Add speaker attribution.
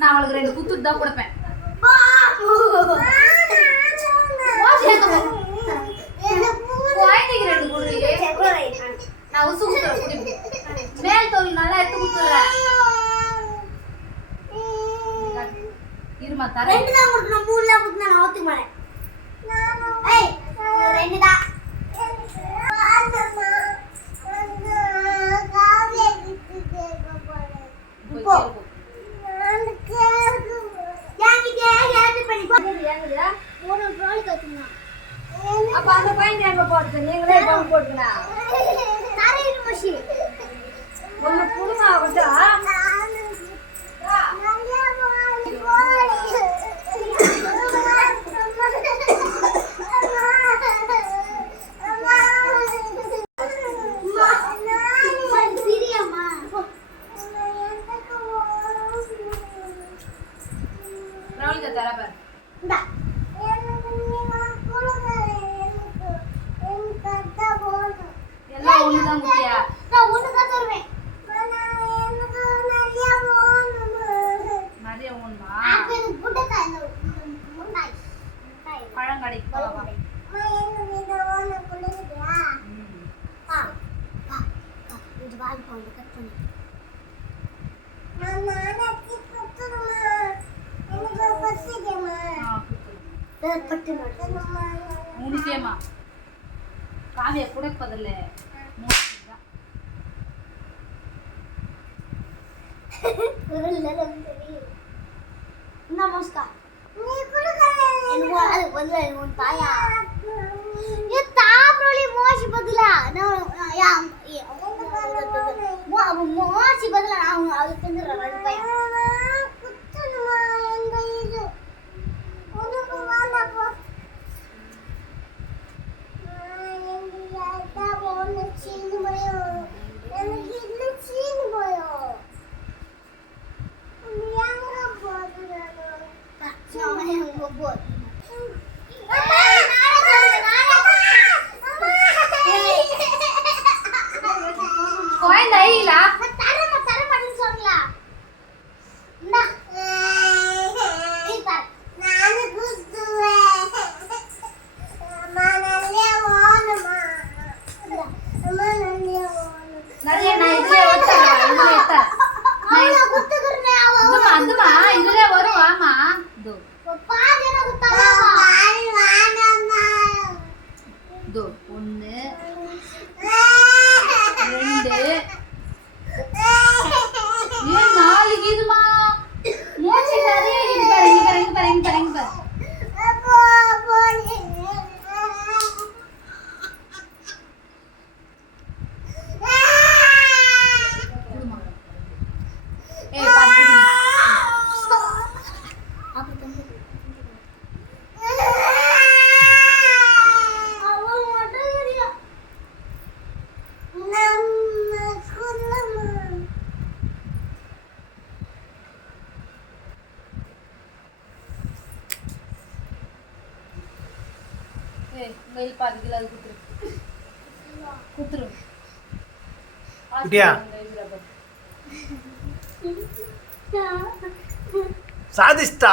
Speaker 1: நான் அவளுக்கு ரெண்டு குத்துட்டு தான் கொடுப்பேன். குழந்தைக்கு ரெண்டு குடுறீங்க நான் உசு குத்துறேன் மேல் தோல் நல்லா எடுத்து குத்துறேன். இருமா தரேன்.
Speaker 2: ரெண்டு தான் கொடுக்கணும் மூணு தான் கொடுக்கணும் நான் ஒத்துக்க மாட்டேன். ஏய் ரெண்டு தான் போ. ஒரு ட்ராலி கத்துனா
Speaker 1: அப்ப அந்த பையன் எங்க போறது நீங்களே பங்கு போட்டுக்கலாம்
Speaker 2: தரையில் மஷி.
Speaker 1: எல்லாம் ஒண்ணுதான் குட்டியா நிறைய ஒண்ணா பழம் கடைக்கு.
Speaker 2: ಪಟ್ಟಿ ಮೂರು ಸೇಮ ಕಾವ್ಯ ಕೊಡಕ್ಕೆ ಬದಲೇ ಮೂರು ನಮಸ್ಕಾರ ಅದು
Speaker 1: ಬದಲ ಒಂದು ತಾಯ ತಾಮ್ರೋಳಿ ಮೋಸಿ ಬದಲ ನಾವು ಮೋಸಿ ಬದಲ ನಾವು ಅದಕ್ಕೆ நிறைய మేల్ పది
Speaker 3: కిలోలు
Speaker 1: కుతురు. కుతురు.
Speaker 3: సాధిస్తా.